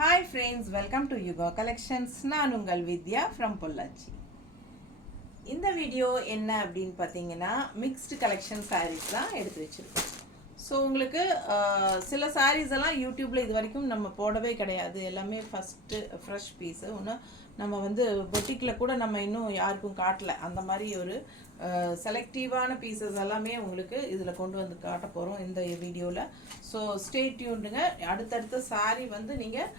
Hi friends, welcome to Yuga Collections. நான் உங்கள் வித்யா from Pollachi. இந்த வீடியோ என்ன அப்படின்னு பார்த்தீங்கன்னா மிக்ஸ்டு கலெக்ஷன் சாரீஸ் தான் எடுத்து வச்சிருக்கோம். ஸோ உங்களுக்கு சில சாரீஸ் எல்லாம் யூடியூப்பில் இது வரைக்கும் நம்ம போடவே கிடையாது. எல்லாமே ஃபஸ்ட்டு ஃப்ரெஷ் பீஸு. ஒன்று நம்ம வந்து பொட்டிக்கில் கூட நம்ம இன்னும் யாருக்கும் காட்டலை. அந்த மாதிரி ஒரு செலக்டிவான பீசஸ் எல்லாமே உங்களுக்கு இதில் கொண்டு வந்து காட்ட போகிறோம் இந்த வீடியோவில். ஸோ ஸ்டே டியூன்டுங்க. அடுத்தடுத்த சாரீ வந்து நீங்கள்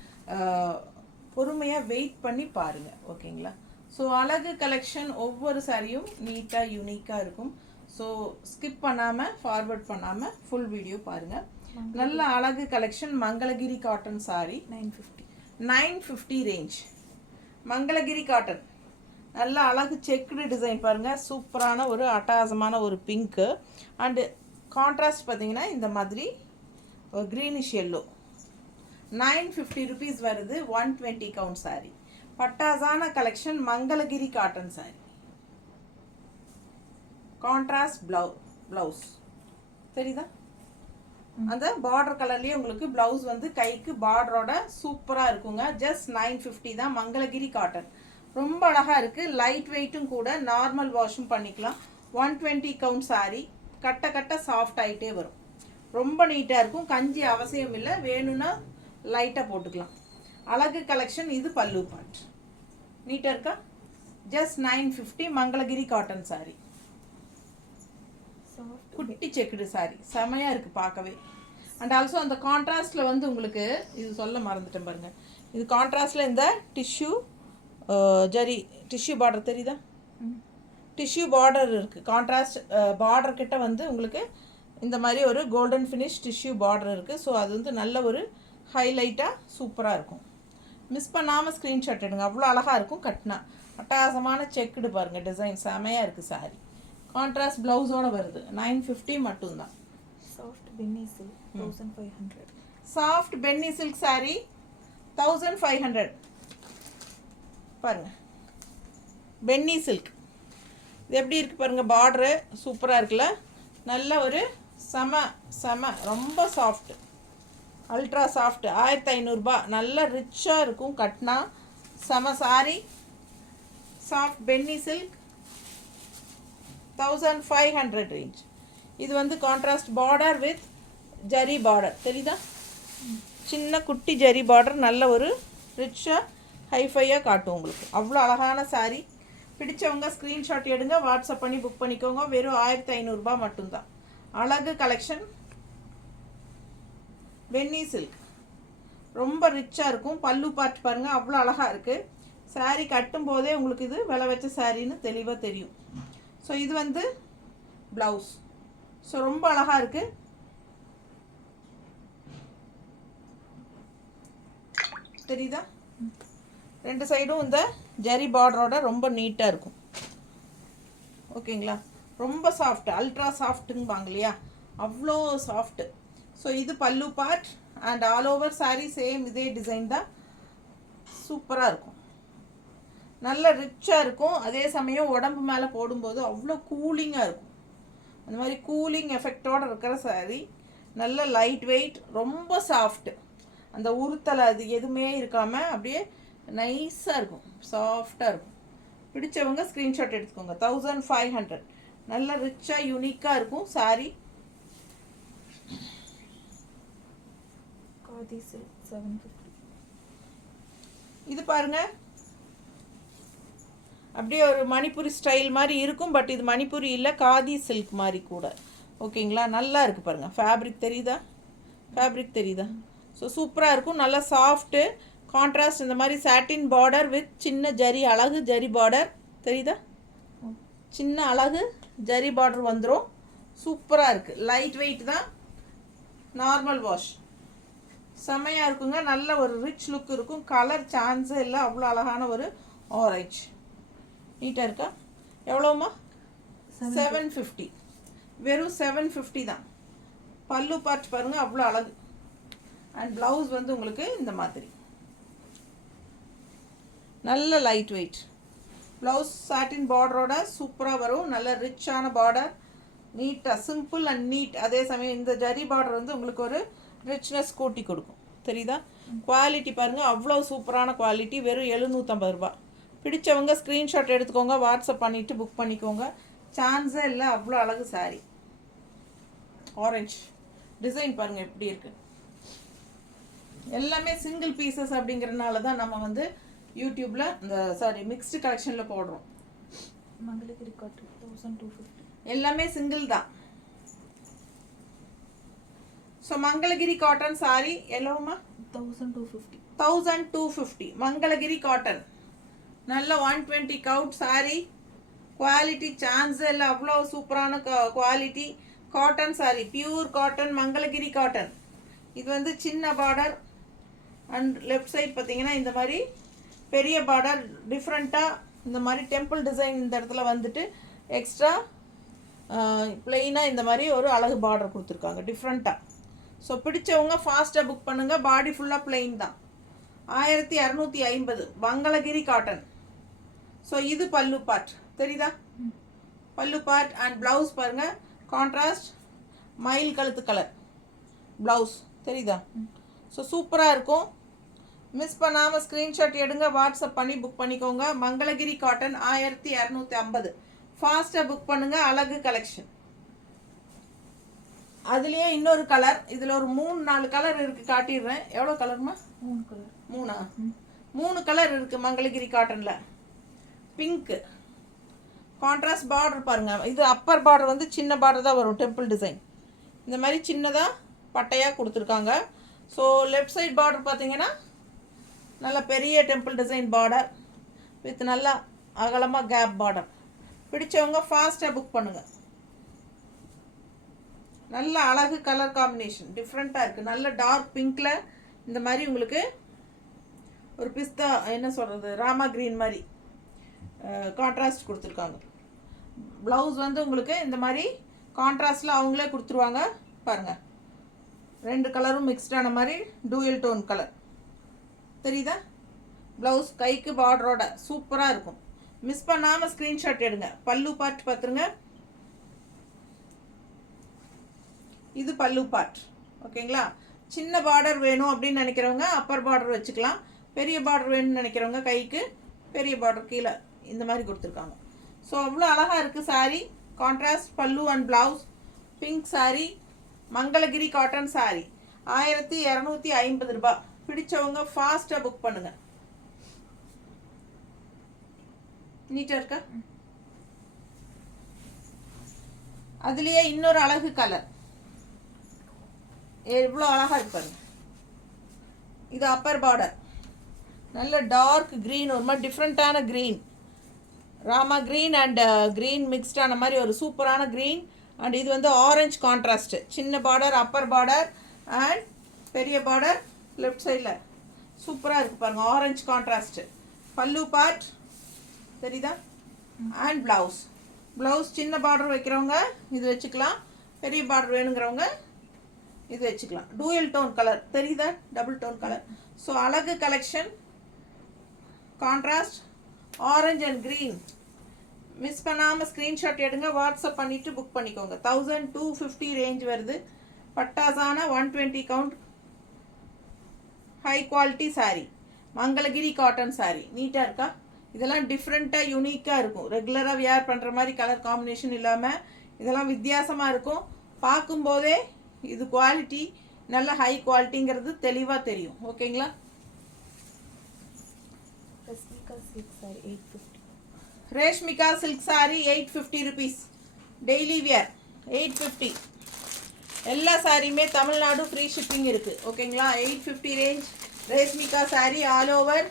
பொறுமையாக வெயிட் பண்ணி பாருங்கள், ஓகேங்களா? ஸோ அழகு கலெக்ஷன் ஒவ்வொரு சாரியும் நீட்டாக யூனிக்காக இருக்கும். ஸோ ஸ்கிப் பண்ணாமல் ஃபார்வர்ட் பண்ணாமல் ஃபுல் வீடியோ பாருங்கள். நல்ல அழகு collection Mangalagiri cotton sorry 950 range. Mangalagiri cotton நல்ல அழகு செக்குடு டிசைன் பாருங்கள். சூப்பரான ஒரு அட்டகாசமான ஒரு பிங்க்கு அண்டு கான்ட்ராஸ்ட் பார்த்தீங்கன்னா இந்த மாதிரி ஒரு க்ரீனிஷ் எல்லோ. 950 ருபீஸ் வருது. 120 கவுண்ட் சாரி. பட்டாசான collection Mangalagiri cotton sari. Contrast blouse தெரியுதா? அந்த பார்டர் கலர்லேயே உங்களுக்கு ப்ளவுஸ் வந்து கைக்கு பார்டரோட சூப்பராக இருக்குங்க. ஜஸ்ட் 950 தான். மங்களகிரி காட்டன் ரொம்ப அழகாக இருக்குது. லைட் வெயிட்டும் கூட. நார்மல் வாஷும் பண்ணிக்கலாம். 120 கவுண்ட் சாரி. கட்ட கட்ட சாஃப்ட் ஆகிட்டே வரும். ரொம்ப நீட்டாக இருக்கும். கஞ்சி அவசியம் இல்லை. வேணும்னா லைட்டாக போட்டுக்கலாம். அழகு கலெக்ஷன். இது பல்லு பாட். நீட்டாக இருக்கா? Just 950 Mangalagiri cotton sorry. குட்டி செக்குடு சாரி செமையாக இருக்குது பார்க்கவே. அண்ட் ஆல்சோ அந்த கான்ட்ராஸ்டில் வந்து உங்களுக்கு இது சொல்ல மறந்துட்டேன் பாருங்கள். இது கான்ட்ராஸ்டில் இந்த டிஷ்யூ ஜரி டிஷ்யூ பார்டர் தெரியுதா? டிஷ்யூ பார்டர் இருக்குது. கான்ட்ராஸ்ட் பார்டர் கிட்ட வந்து உங்களுக்கு இந்த மாதிரி ஒரு கோல்டன் ஃபினிஷ் டிஷ்யூ பார்டர் இருக்குது. ஸோ அது வந்து நல்ல ஒரு ஹைலைட்டாக சூப்பராக இருக்கும். மிஸ் பண்ணாமல் ஸ்க்ரீன்ஷாட் எடுங்க. அவ்வளோ அழகாக இருக்கும். கட்டினா அட்டகாசமான செக்குடு பாருங்கள். டிசைன் செமையாக இருக்குது சாரி. கான்ட்ராஸ்ட் ப்ளவுஸோடு வருது. 950 மட்டும்தான். Soft penny silk 1500. Soft penny silk sari 1500 பாருங்கள். பென்னி சில்க் இது எப்படி இருக்குது பாருங்கள். பார்டரு சூப்பராக இருக்குல்ல. நல்ல ஒரு செம ரொம்ப சாஃப்ட், அல்ட்ரா சாஃப்ட். 1500 நல்ல ரிச்சாக இருக்கும். கட்னா செம sari. Soft penny silk 1500 range. இது வந்து contrast border with zari border தெரியுதா? சின்ன குட்டி ஜரி பார்டர். நல்ல ஒரு ரிச்சாக ஹைஃபையாக காட்டும் உங்களுக்கு. அவ்வளோ அழகான சாரி. பிடிச்சவங்க ஸ்க்ரீன்ஷாட் எடுங்க. வாட்ஸ்அப் பண்ணி புக் பண்ணிக்கோங்க. வெறும் 1500 மட்டும்தான். அழகு கலெக்ஷன் பென்னி சில்க் ரொம்ப ரிச்சாக இருக்கும். பல்லு பார்ட் பாருங்கள். அவ்வளோ அழகாக இருக்குது. சாரீ கட்டும் போதே உங்களுக்கு இது விலை வச்ச சாரின்னு தெளிவாக தெரியும். ஸோ இது வந்து ப்ளவுஸ். ஸோ ரொம்ப அழகாக இருக்குது. தெரியுதா? ரெண்டு சைடும் இந்த ஜரி பார்டரோட ரொம்ப நீட்டாக இருக்கும். ஓகேங்களா? ரொம்ப சாஃப்ட், அல்ட்ரா சாஃப்ட்டுங்குவாங்க இல்லையா, அவ்வளோ சாஃப்ட்டு. ஸோ இது பல்லு part and all over sari same இதே டிசைன் தான். சூப்பராக இருக்கும். நல்ல ரிச்சாக இருக்கும். அதே சமயம் உடம்பு மேலே போடும்போது அவ்வளோ கூலிங்காக இருக்கும். அந்த மாதிரி கூலிங் எஃபெக்டோடு இருக்கிற சாரீ. நல்ல லைட் வெயிட், ரொம்ப சாஃப்ட்டு. அந்த உறுத்தலை அது எதுவுமே இருக்காமல் அப்படியே நைஸாக இருக்கும். சாஃப்டாக இருக்கும். பிடிச்சவங்க ஸ்க்ரீன்ஷாட் எடுத்துக்கோங்க. 1500 நல்ல ரிச்சாக யூனிக்காக இருக்கும் சாரீ. காதி சில்க் 750. இது பாருங்கள். அப்படியே ஒரு மணிப்பூரி ஸ்டைல் மாதிரி இருக்கும். பட் இது மணிப்பூரி இல்லை, காதி சில்க் மாதிரி கூட. ஓகேங்களா? நல்லா இருக்குது பாருங்கள். ஃபேப்ரிக் தெரியுதா? ஸோ சூப்பராக இருக்கும். நல்லா சாஃப்ட்டு. கான்ட்ராஸ்ட் இந்த மாதிரி சாட்டின் பார்டர் வித் சின்ன ஜரி, அழகு ஜரி பார்டர் தெரியுதா? சின்ன அழகு ஜரி பார்டர் வந்துடும். சூப்பராக இருக்குது. லைட் வெயிட் தான். Normal wash. செம்மையாக இருக்குங்க. நல்ல ஒரு ரிச் லுக் இருக்கும். கலர் சான்ஸே இல்லை. அவ்வளோ அழகான ஒரு ஆரஞ்ச். நீட்டாக இருக்கா? எவ்வளோமா? 750. வெறும் 750 தான். பல்லு பார்ட் பாருங்கள். அவ்வளோ அழகு. அண்ட் ப்ளவுஸ் வந்து உங்களுக்கு இந்த மாதிரி நல்ல லைட் வெயிட் ப்ளவுஸ். சாட்டின் பார்டரோட சூப்பராக வரும். நல்ல ரிச்சான பார்டர். நீட்டாக சிம்பிள் அண்ட் நீட். அதே சமயம் இந்த ஜரி பார்டர் வந்து உங்களுக்கு ஒரு ரிச்னஸ் கூட்டி கொடுக்கும். தெரியுதா? குவாலிட்டி பாருங்கள் அவ்வளோ சூப்பரான குவாலிட்டி, வெறும் 750 ரூபா. பிடிச்சவங்க ஸ்க்ரீன்ஷாட் எடுத்துக்கோங்க, வாட்ஸ்அப் பண்ணிவிட்டு புக் பண்ணிக்கோங்க. சான்ஸே இல்லை, அவ்வளோ அழகு சாரி. ஆரஞ்ச் டிசைன் பாருங்கள் எப்படி இருக்குது. எல்லாமே சிங்கிள் பீசஸ் அப்படிங்கிறதுனால தான் நம்ம வந்து யூடியூப்பில் இந்த மிக்ஸ்டு கலெக்ஷனில் போடுறோம். மங்களகிரி காட்டன் 1250. எல்லாமே சிங்கிள் தான். ஸோ மங்களகிரி காட்டன் சாரி எவ்வளோமா? 1250. 1250 மங்களகிரி காட்டன். நல்ல 120 கவுட் சாரி. குவாலிட்டி சான்ஸ் இல்லை, அவ்வளோ சூப்பரான quality cotton sari, pure cotton Mangalagiri cotton. இது வந்து சின்ன பார்டர் அண்ட் லெஃப்ட் சைட் பார்த்தீங்கன்னா இந்த மாதிரி பெரிய பார்டர், டிஃப்ரெண்ட்டாக இந்த மாதிரி டெம்பிள் டிசைன் இந்த இடத்துல வந்துட்டு எக்ஸ்ட்ரா பிளெயினாக இந்த மாதிரி ஒரு அழகு பார்டர் கொடுத்துருக்காங்க டிஃப்ரெண்ட்டாக. ஸோ பிடிச்சவங்க ஃபாஸ்ட்டாக புக் பண்ணுங்கள். பாடி ஃபுல்லாக பிளெயின் தான். 1250 மங்களகிரி காட்டன். ஸோ இது பல்லு பார்ட் தெரியுதா? பல்லு பார்ட் அண்ட் ப்ளவுஸ் பாருங்கள், கான்ட்ராஸ்ட் மயில் கழுத்து கலர் ப்ளவுஸ் தெரியுதா? ஸோ சூப்பராக இருக்கும். மிஸ் பண்ணாமல் ஸ்க்ரீன்ஷாட் எடுங்க, வாட்ஸ்அப் பண்ணி புக் பண்ணிக்கோங்க. மங்களகிரி காட்டன் 1250. ஃபாஸ்ட்டாக புக் பண்ணுங்கள். அழகு கலெக்ஷன். அதுலேயே இன்னொரு கலர், இதில் ஒரு 3-4 கலர் இருக்குது, காட்டிடுறேன். எவ்வளோ கலர்மா? 3 கலர். 3 3 கலர் இருக்குது மங்களகிரி காட்டனில். பிங்க்கு கான்ட்ராஸ்ட் பார்டர் பாருங்கள். இது அப்பர் பார்டர் வந்து சின்ன பார்டர் தான் வரும், டெம்பிள் டிசைன் இந்த மாதிரி சின்னதாக பட்டையாக கொடுத்துருக்காங்க. ஸோ லெஃப்ட் சைட் பார்டர் பார்த்தீங்கன்னா நல்ல பெரிய டெம்பிள் டிசைன் பார்டர் வித் நல்லா அகலமாக கேப் பார்டர். பிடிச்சவங்க ஃபாஸ்ட்டாக புக் பண்ணுங்கள். நல்ல அழகு கலர் காம்பினேஷன், டிஃப்ரெண்ட்டாக இருக்குது. நல்ல டார்க் பிங்க்கில் இந்த மாதிரி உங்களுக்கு ஒரு பிஸ்தா என்ன சொல்கிறது, ராமா க்ரீன் மாதிரி கான்ட்ராஸ்ட் கொடுத்துருக்காங்க. ப்ளவுஸ் வந்து உங்களுக்கு இந்த மாதிரி கான்ட்ராஸ்டில் அவங்களே கொடுத்துருவாங்க பாருங்கள். 2 கலரும் மிக்ஸ்டான மாதிரி டூயல் டோன் கலர் தெரியுதா? ப்ளவுஸ் கைக்கு பார்டரோட சூப்பராக இருக்கும். மிஸ் பண்ணாமல் ஸ்க்ரீன்ஷாட் எடுங்க. பல்லு பார்ட் பார்த்துருங்க. இது பல்லு பார்ட். ஓகேங்களா? சின்ன பார்டர் வேணும் அப்படின்னு நினைக்கிறவங்க அப்பர் பார்டர் வச்சுக்கலாம். பெரிய பார்டர் வேணும்னு நினைக்கிறவங்க கைக்கு பெரிய பார்டர் கீழே இந்த மாதிரி கொடுத்துருக்காங்க. ஸோ அவ்வளோ அழகாக இருக்குது சாரீ. கான்ட்ராஸ்ட் பல்லு and blouse, pink sari, Mangalagiri cotton sari 1250 ரூபா. பிடிச்சவங்க ஃபாஸ்ட்டாக புக் பண்ணுங்கள். நீட்டாக இருக்கா? அதுலேயே இன்னொரு அழகு கலர் எவ்வளோ அழகாக இருப்பாரு. இது அப்பர் பார்டர், நல்ல டார்க் க்ரீன், ஒரு மாதிரி டிஃப்ரெண்ட்டான green, Rama green and green மிக்ஸ்டான மாதிரி ஒரு சூப்பரான க்ரீன். அண்ட் இது வந்து ஆரஞ்ச் கான்ட்ராஸ்ட்டு, சின்ன பார்டர் அப்பர் பார்டர் அண்ட் பெரிய பார்டர் லெஃப்ட் சைடில் சூப்பராக இருக்குது பாருங்கள். Orange contrast. பல்லு பார்ட் தெரியுதா? அண்ட் ப்ளவுஸ் சின்ன பார்டர் வைக்கிறவங்க இது வச்சுக்கலாம், பெரிய பார்டர் வேணுங்கிறவங்க இது வச்சுக்கலாம். டூயல் டோன் கலர் தெரியுதா? Double tone colour. ஸோ அழகு collection. Contrast orange and green. Miss பண்ணாமல் ஸ்க்ரீன்ஷாட் எடுங்க, வாட்ஸ்அப் பண்ணிவிட்டு புக் பண்ணிக்கோங்க. 1250 ரேஞ்ச் வருது. பட்டாசான 120 count high quality sari, Mangalagiri cotton sari. நீட்டாக இருக்கா? இதெல்லாம் டிஃப்ரெண்ட்டாக யூனிக்காக இருக்கும். ரெகுலராக வியர் பண்ணுற மாதிரி கலர் காம்பினேஷன் இல்லாமல் இதெல்லாம் வித்தியாசமாக இருக்கும். பார்க்கும்போதே இது குவாலிட்டி நல்ல ஹை குவாலிட்டிங்கிறது தெளிவாக தெரியும். ஓகேங்களா? Reshmika silk sorry 850 rupees. Daily wear 850. எல்லா சாரியுமே தமிழ்நாடு ஃப்ரீ ஷிப்பிங் இருக்குது. ஓகேங்களா? 850 range Reshmika sorry all over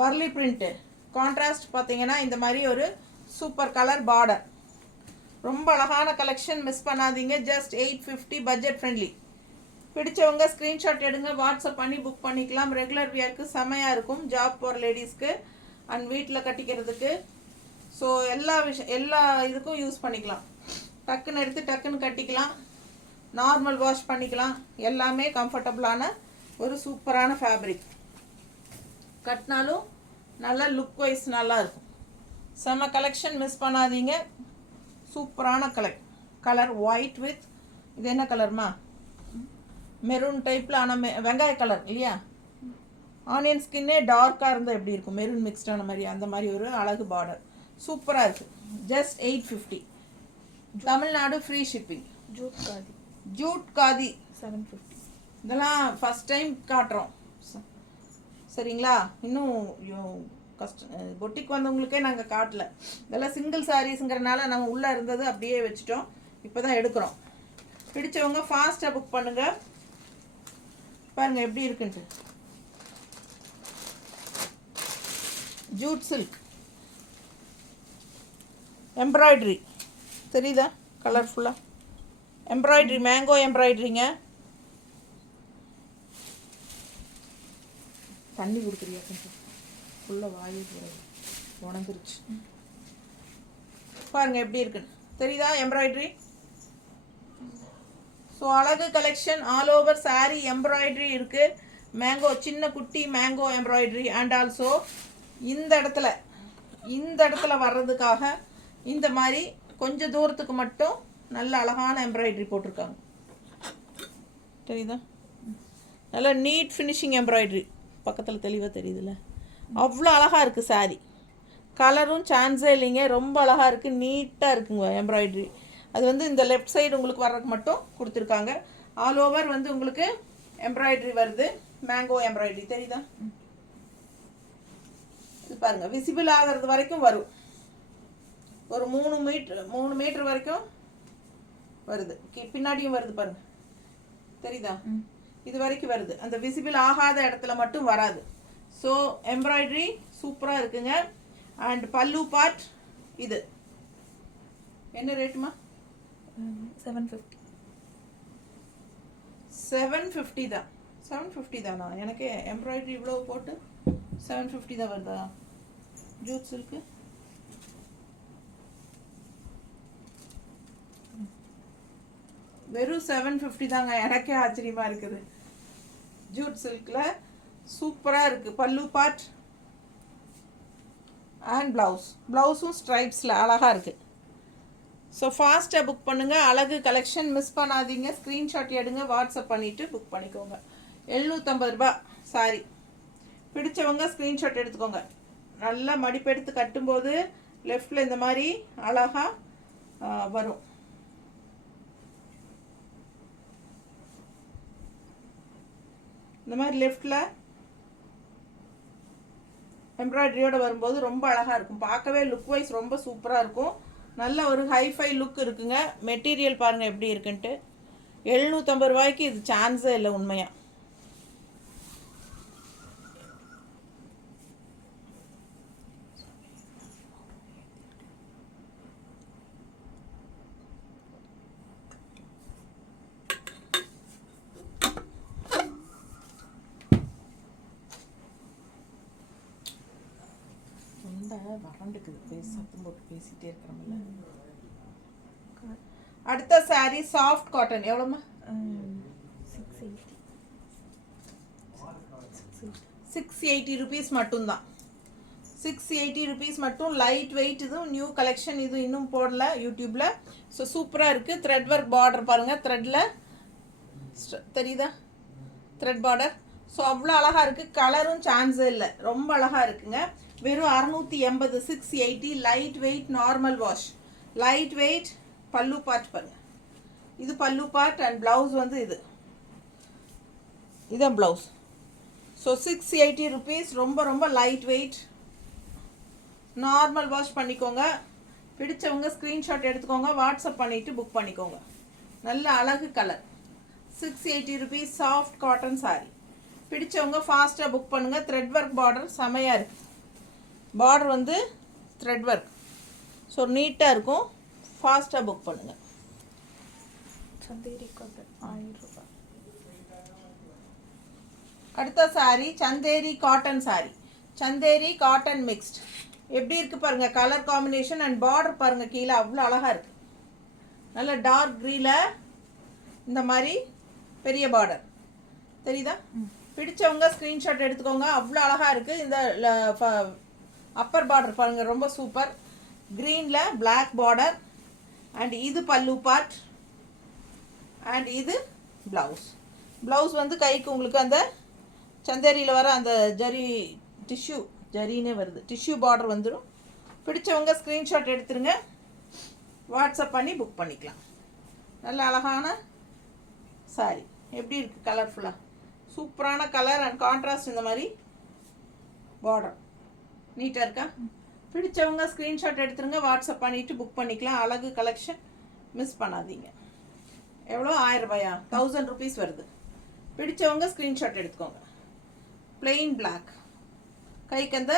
Warli print. Contrast பார்த்தீங்கன்னா இந்த மாதிரி ஒரு சூப்பர் கலர் பார்டர். ரொம்ப அழகான கலெக்ஷன், மிஸ் பண்ணாதீங்க. Just 850, budget friendly. பிடிச்சவங்க ஸ்க்ரீன்ஷாட் எடுங்க, வாட்ஸ்அப் பண்ணி புக் பண்ணிக்கலாம். ரெகுலர் வியருக்கு செமையாக இருக்கும், ஜாப் போகிற லேடிஸ்க்கு அண்ட் வீட்டில் கட்டிக்கிறதுக்கு. ஸோ எல்லா இதுக்கும் யூஸ் பண்ணிக்கலாம். டக்குன்னு எடுத்து டக்குன்னு கட்டிக்கலாம், நார்மல் வாஷ் பண்ணிக்கலாம். எல்லாமே கம்ஃபர்டபுளான ஒரு சூப்பரான ஃபேப்ரிக். கட்டினாலும் நல்லா லுக் வைஸ் நல்லா இருக்கும். செம்ம கலெக்ஷன், மிஸ் பண்ணாதீங்க. சூப்பரான கலர் ஒயிட் வித் இது என்ன கலர்மா? மெரூன் டைப்பில். ஆனால் வெங்காய கலர் இல்லையா? ஆனியன் ஸ்கின்னே டார்க்காக இருந்தால் எப்படி இருக்கும், மெரூன் மிக்ஸ்டான மாதிரி, அந்த மாதிரி ஒரு அழகு பார்டர் சூப்பராக இருக்குது. Just 850. Tamil Nadu free shipping. Jute khadi jute khadi 750. இதெல்லாம் ஃபஸ்ட் டைம் காட்டுறோம் சரிங்களா. இன்னும் பொட்டிக்கு வந்தவங்களுக்கே நாங்கள் காட்டல. இதெல்லாம் சிங்கிள் சாரீஸுங்கிறனால நம்ம உள்ளே இருந்தது அப்படியே வச்சுட்டோம், இப்போ தான் எடுக்கிறோம். பிடிச்சவங்க ஃபாஸ்ட்டாக புக் பண்ணுங்கள். பாருங்கள் எப்படி இருக்குன்ட்டு. ஜூட் சில்க் எம்ப்ராய்டரி தெரியுதா, கலர்ஃபுல்லாக எம்ப்ராய்டரி, மேங்கோ எம்ப்ராய்டரிங்க. தண்ணி கொடுக்குறியா கொஞ்சம், ஃபுல்லாக வாயு உணர்ந்துருச்சு. பாருங்கள் எப்படி இருக்குன்னு தெரியுதா எம்ப்ராய்டரி. ஸோ அழகு collection all over sari embroidery இருக்குது. மேங்கோ சின்ன குட்டி மேங்கோ எம்ப்ராய்டரி. அண்ட் ஆல்சோ இந்த இடத்துல வர்றதுக்காக இந்த மாதிரி கொஞ்சம் தூரத்துக்கு மட்டும் நல்ல அழகான எம்ப்ராய்டரி போட்டிருக்காங்க தெரியுதா. நல்ல நீட் ஃபினிஷிங் எம்ப்ராய்டரி, பக்கத்தில் தெளிவாக தெரியுதுல்ல, அவ்வளோ அழகாக இருக்குது சாரீ. கலரும் சான்ஸே இல்லைங்க, ரொம்ப அழகாக இருக்குது, நீட்டாக இருக்குங்க எம்ப்ராய்டரி. அது வந்து இந்த லெஃப்ட் சைடு உங்களுக்கு வர்றதுக்கு மட்டும் கொடுத்துருக்காங்க. ஆல் ஓவர் வந்து உங்களுக்கு எம்ப்ராய்டரி வருது, மேங்கோ எம்ப்ராய்டரி தெரியுதா. இது பாருங்கள் விசிபிள் ஆகிறது வரைக்கும் வரும், ஒரு 3 மீட்டர் வரைக்கும் வருது, பின்னாடியும் வருது பாருங்கள் தெரியுதா. இது வரைக்கும் வருது, அந்த விசிபிள் ஆகாத இடத்துல மட்டும் வராது. ஸோ எம்ப்ராய்டரி சூப்பராக இருக்குங்க. அண்ட் பல்லு பார்ட் இது என்ன ரேட்டுமா? 750. 750 தான். 750 தானா? எனக்கு எம்ப்ராய்டரி இவ்வளோ போட்டு 750 தான் வருதா ஜூட் சில்க்கு? வெறும் 750 தாங்க, எனக்கே ஆச்சரியமாக இருக்குது. ஜூட் சில்கில் சூப்பராக இருக்குது. பல்லு பார்ட் அண்ட் ப்ளவுஸும் ஸ்ட்ரைப்ஸில் அழகாக இருக்குது. ஸோ ஃபாஸ்ட்டாக புக் பண்ணுங்கள். அழகு கலெக்ஷன் மிஸ் பண்ணாதீங்க. ஸ்க்ரீன்ஷாட் எடுங்க, வாட்ஸ்அப் பண்ணிவிட்டு புக் பண்ணிக்கோங்க. 750 ரூபா சாரி. பிடிச்சவங்க ஸ்க்ரீன்ஷாட் எடுத்துக்கோங்க. நல்லா மடிப்பெடுத்து கட்டும்போது லெஃப்டில் இந்த மாதிரி அழகாக வரும். இந்த மாதிரி லெஃப்டில் எம்ப்ராய்டரியோடு வரும்போது ரொம்ப அழகாக இருக்கும், பார்க்கவே லுக் வைஸ் ரொம்ப சூப்பராக இருக்கும். நல்ல ஒரு ஹைஃபை லுக் இருக்குங்க. மெட்டீரியல் பாருங்கள் எப்படி இருக்குன்ட்டு. 750 ரூபாய்க்கு இது சான்ஸே இல்லை உண்மையாக. வறண்டுக்குது, சத்தம் போட்டு பேசிகிட்டே இருக்கிறோம்ல. அடுத்த சாரீ சாஃப்ட் காட்டன். எவ்வளோமா? 680 ருபீஸ் மட்டும்தான். 680 ருபீஸ் மட்டும். Light weight. இதுவும் நியூ கலெக்ஷன், இது இன்னும் போடல யூடியூப்பில். ஸோ சூப்பராக இருக்குது. த்ரெட் ஒர்க் பார்டர் பாருங்கள், த்ரெட்டில் தெரியுதா த்ரெட் பார்டர். ஸோ அவ்வளோ அழகாக இருக்குது. கலரும் சான்ஸே இல்லை, ரொம்ப அழகாக இருக்குங்க. வெறும் 680. 680. Light weight, normal wash, light weight. பல்லு பார்ட் பாருங்க, இது பல்லு பார்ட். அண்ட் ப்ளவுஸ் வந்து இதுதான் ப்ளவுஸ். So 680 rupees. ரொம்ப ரொம்ப லைட் வெயிட், நார்மல் வாஷ் பண்ணிக்கோங்க. பிடிச்சவங்க ஸ்க்ரீன்ஷாட் எடுத்துக்கோங்க, வாட்ஸ்அப் பண்ணிவிட்டு புக் பண்ணிக்கோங்க. நல்ல அழகு colour. 680 rupees soft cotton sorry. பிடிச்சவங்க ஃபாஸ்ட்டாக புக் பண்ணுங்கள். த்ரெட் ஒர்க் பார்டர் செமையாக இருக்குது. பார்டர் வந்து த்ரெட் ஒர்க், ஸோ நீட்டாக இருக்கும். ஃபாஸ்ட்டாக புக் பண்ணுங்கள். சந்தேரி காட்டன் 1000 ரூபாய். அடுத்த sari Chanderi cotton sari. Chanderi cotton mixed எப்படி இருக்குது பாருங்கள். கலர் காம்பினேஷன் அண்ட் பார்டர் பாருங்கள், கீழே அவ்வளோ அழகாக இருக்குது. நல்ல டார்க் க்ரீனில் இந்த மாதிரி பெரிய பார்டர் தெரியுதா. பிடிச்சவங்க ஸ்க்ரீன்ஷாட் எடுத்துக்கோங்க, அவ்வளோ அழகாக இருக்குது. இந்த அப்பர் பார்டர் பாருங்கள், ரொம்ப சூப்பர். க்ரீனில் பிளாக் பார்டர். அண்ட் இது பல்லு பார்ட். அண்ட் இது ப்ளவுஸ். ப்ளவுஸ் வந்து கைக்கு உங்களுக்கு அந்த சந்தேரியில் வர அந்த ஜரி டிஷ்யூ ஜரினே வருது, டிஷ்யூ பார்டர் வந்துடும். பிடிச்சவங்க ஸ்க்ரீன்ஷாட் எடுத்துருங்க, வாட்ஸ்அப் பண்ணி புக் பண்ணிக்கலாம். நல்ல அழகான சாரி. எப்படி இருக்குது கலர்ஃபுல்லாக, சூப்பரான கலர் அண்ட் கான்ட்ராஸ்ட். இந்த மாதிரி பார்டர் நீட்டாக இருக்கா? பிடிச்சவங்க ஸ்க்ரீன்ஷாட் எடுத்துருங்க, வாட்ஸ்அப் பண்ணிவிட்டு புக் பண்ணிக்கலாம். அழகு கலெக்ஷன், மிஸ் பண்ணாதீங்க. எவ்வளோ? 1000 ரூபாயா? 1000 rupees வருது. பிடிச்சவங்க ஸ்க்ரீன்ஷாட் எடுத்துக்கோங்க. பிளெயின் பிளாக், கைக்கு அந்த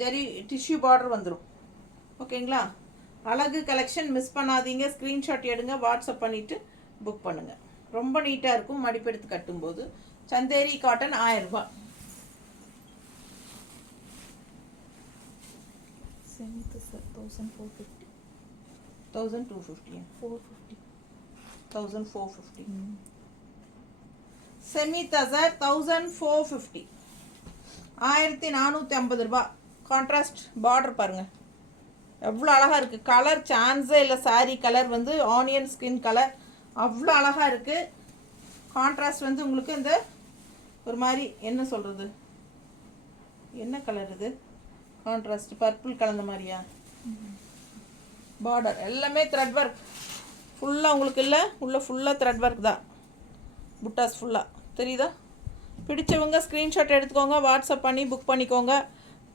ஜரி டிஷ்யூ பார்டர் வந்துடும். ஓகேங்களா? அழகு கலெக்ஷன், மிஸ் பண்ணாதீங்க. ஸ்க்ரீன்ஷாட் எடுங்க, வாட்ஸ்அப் பண்ணிவிட்டு புக் பண்ணுங்கள். ரொம்ப நீட்டாக இருக்கும் மடிப்பெடுத்து கட்டும்போது. சந்தேரி காட்டன் 1000 ரூபாய். Semi Tassa 1450. 1250. 450. 1450. செமி தசர் 1450. 1450 ரூபாய். கான்ட்ராஸ்ட் பார்டர் பாருங்கள் எவ்வளோ அழகாக இருக்குது. கலர் சான்ஸே இல்லை. சாரீ கலர் வந்து ஆனியன் ஸ்கின் கலர், அவ்வளோ அழகாக இருக்குது. கான்ட்ராஸ்ட் வந்து உங்களுக்கு இந்த ஒரு மாதிரி என்ன சொல்கிறது, என்ன கலர் இது? கான்ட்ராஸ்ட் பர்பிள் கலந்த மாதிரியா? பார்டர் எல்லாமே த்ரெட் ஒர்க் ஃபுல்லாக உங்களுக்கு இல்லை, உள்ள ஃபுல்லாக த்ரெட் ஒர்க் தான். புட்டாஸ் ஃபுல்லாக தெரியுதா? பிடிச்சவங்க ஸ்க்ரீன்ஷாட் எடுத்துக்கோங்க, வாட்ஸ்அப் பண்ணி புக் பண்ணிக்கோங்க.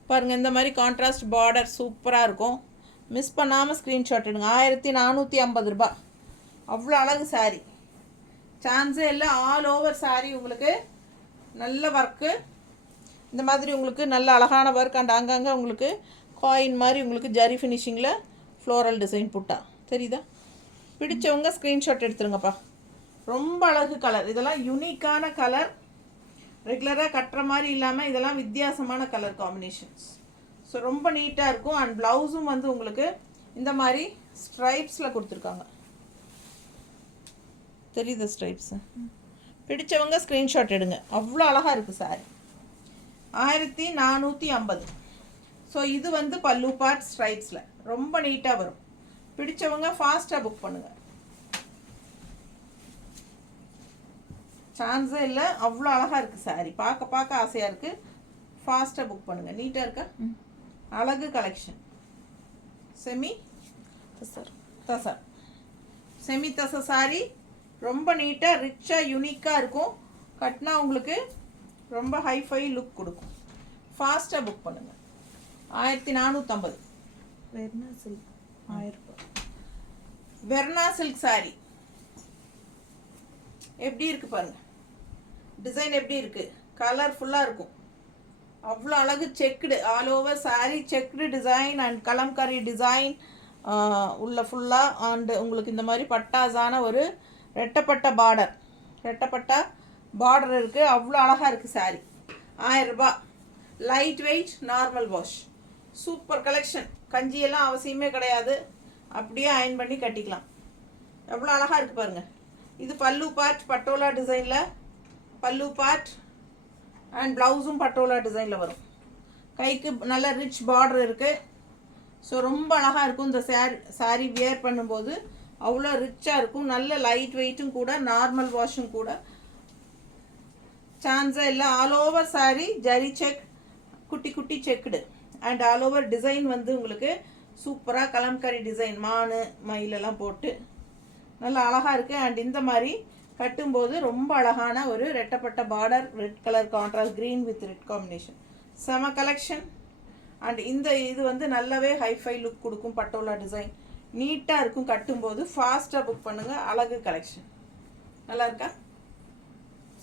பாருங்கள் இந்த மாதிரி கான்ட்ராஸ்ட் பார்டர் சூப்பராக இருக்கும். மிஸ் பண்ணாமல் ஸ்க்ரீன்ஷாட் எடுங்க. 1450 ரூபாய். அவ்வளோ அழகு சாரீ, சான்ஸே இல்லை. ஆல் ஓவர் சாரீ உங்களுக்கு நல்ல ஒர்க்கு. இந்த மாதிரி உங்களுக்கு நல்ல அழகான ஒர்க் அண்ட் அங்கங்கே உங்களுக்கு காயின் மாதிரி உங்களுக்கு ஜரி ஃபினிஷிங்கில் ஃப்ளோரல் டிசைன் புட்டா தெரியுதா? பிடிச்சவங்க ஸ்க்ரீன்ஷாட் எடுத்துருங்கப்பா. ரொம்ப அழகு கலர். இதெல்லாம் யூனிக்கான கலர், ரெகுலராக கட்டுற மாதிரி இல்லாமல் இதெல்லாம் வித்தியாசமான கலர் காம்பினேஷன்ஸ். ஸோ ரொம்ப நீட்டாக இருக்கும். அண்ட் ப்ளவுஸும் வந்து உங்களுக்கு இந்த மாதிரி ஸ்ட்ரைப்ஸில் கொடுத்துருக்காங்க. தெரியுது ஸ்ட்ரைப்ஸு? பிடிச்சவங்க ஸ்க்ரீன்ஷாட் எடுங்க. அவ்வளோ அழகாக இருக்குது சாரி. 1450. ஸோ இது வந்து பல்லு பார்ட் ஸ்ட்ரைப்ஸில் ரொம்ப நீட்டாக வரும். பிடிச்சவங்க ஃபாஸ்ட்டாக புக் பண்ணுங்கள். சான்ஸே இல்லை, அவ்வளோ அழகாக இருக்குது சாரி. பார்க்க பார்க்க ஆசையாக இருக்குது. ஃபாஸ்ட்டாக புக் பண்ணுங்கள். நீட்டாக இருக்கா? அழகு collection. Semi tussar semi tussar sorry ரொம்ப நீட்டாக ரிச்சாக யூனிக்காக இருக்கும். கட்டினா உங்களுக்கு ரொம்ப ஹைஃபை லுக் கொடுக்கும். ஃபாஸ்ட்டாக புக் பண்ணுங்கள். 1450. வெர்னா சில்க் 1000 ரூபாய். வெர்னா சில்க் சாரி எப்படி இருக்குது பாருங்கள். டிசைன் எப்படி இருக்குது, கலர்ஃபுல்லாக இருக்கும். அவ்வளோ அழகு. Checked all over sari, checked design and kalamkari design உள்ள ஃபுல்லாக. அண்டு உங்களுக்கு இந்த மாதிரி பட்டாஸான ஒரு ரெட்டப்பட்ட பார்டர், ரெட்டப்பட்ட பார்டர் இருக்குது. அவ்வளோ அழகாக இருக்குது சாரீ. 1000 ரூபாய். Light weight, normal wash. Super collection. கஞ்சியெல்லாம் அவசியமே கிடையாது, அப்படியே அயன் பண்ணி கட்டிக்கலாம். எவ்வளோ அழகாக இருக்குது பாருங்கள். இது பல்லு பார்ட் பட்டோலா டிசைனில் பல்லு பார்ட் அண்ட் ப்ளவுஸும் பட்டோலா டிசைனில் வரும். கைக்கு நல்ல ரிச் பார்டர் இருக்குது. ஸோ ரொம்ப அழகாக இருக்கும். இந்த சாரீ வியர் பண்ணும்போது அவ்வளோ ரிச்சாக இருக்கும். நல்ல லைட் வெயிட்டும் கூட, நார்மல் வாஷும் கூட. சான்ஸே இல்லை. All over sari zari check, குட்டி குட்டி checked and all over design வந்து உங்களுக்கு சூப்பராக கலம்கரி டிசைன், மானு மயிலெல்லாம் போட்டு நல்லா அழகாக இருக்குது. அண்ட் இந்த மாதிரி கட்டும்போது ரொம்ப அழகான ஒரு ரெட்டப்பட்ட border, red colour contrast, green with red combination. செம கலெக்ஷன். அண்ட் இந்த இது வந்து நல்லாவே ஹைஃபை லுக் கொடுக்கும். பட்டோலா டிசைன் நீட்டாக இருக்கும் கட்டும்போது. ஃபாஸ்ட்டாக புக் பண்ணுங்கள். அழகு கலெக்ஷன். நல்லா இருக்கா?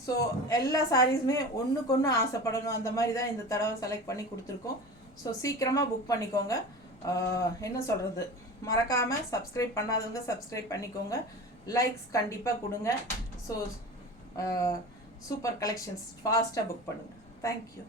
ஸோ எல்லா சாரீஸுமே ஒன்றுக்கு ஒன்று ஆசைப்படணும், அந்த மாதிரி தான் இந்த தடவை செலக்ட் பண்ணி கொடுத்துருக்கோம். ஸோ சீக்கிரமாக புக் பண்ணிக்கோங்க. என்ன சொல்கிறது, மறக்காமல் சப்ஸ்கிரைப் பண்ணாதவங்க சப்ஸ்கிரைப் பண்ணிக்கோங்க. லைக்ஸ் கண்டிப்பாக கொடுங்க. ஸோ சூப்பர் கலெக்ஷன்ஸ் ஃபாஸ்ட்டாக புக் பண்ணுங்கள். தேங்க்யூ.